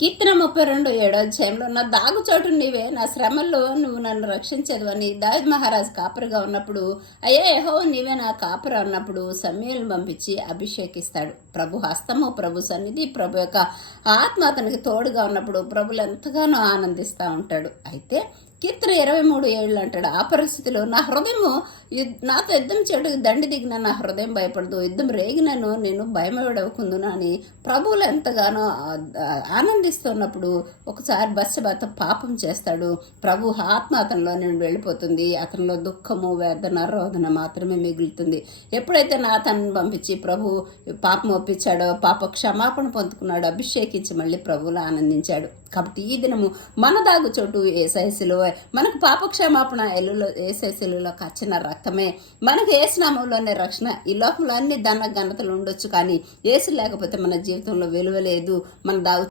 కీర్తన 32:7 నా దాగుచోటు నీవే, నా శ్రమల్లో నువ్వు నన్ను రక్షించదువని దావీదు మహారాజు కాపరిగా ఉన్నప్పుడు, అయ్యా యెహోవా నీవే నా కాపరి అన్నప్పుడు సమూయేలును పంపించి అభిషేకిస్తాడు. ప్రభు హస్తము, ప్రభు సన్నిధి, ప్రభు యొక్క ఆత్మ అతనికి తోడుగా ఉన్నప్పుడు ప్రభులు ఎంతగానో ఆనందిస్తూ ఉంటాడు. అయితే కీర్తన 23:7 అంటాడు, ఆ పరిస్థితిలో నా హృదయము నాతో యుద్ధం చేయడానికి దండి దిగిన నా హృదయం భయపడదు, యుద్ధం రేగినను నేను భయమడవకుందును అని ప్రభువులు ఎంతగానో ఆనందిస్తున్నప్పుడు ఒకసారి బత్షెబతో పాపం చేస్తాడు. ప్రభు ఆత్మ అతనిలో నుండి వెళ్ళిపోతుంది. అతనిలో దుఃఖము, వేదన, రోదన మాత్రమే మిగులుతుంది. ఎప్పుడైతే నాతన్ని పంపించి ప్రభు పాపం ఒప్పించాడో, పాప క్షమాపణ పొందుకున్నాడో, అభిషేకించి మళ్ళీ ప్రభువులు ఆనందించాడు. కాబట్టి ఈ దినము మన దాగుచోటు యేసయ్య, మనకు పాపక్షమాపణ యేసయ్య శిలువలో కచ్చిన రక్తమే. మనకు యేసు నామములోనే రక్షణ. ఈ లోకంలో అన్ని ధన ఘనతలు ఉండొచ్చు, కానీ యేసు లేకపోతే మన జీవితంలో విలువ లేదు. మన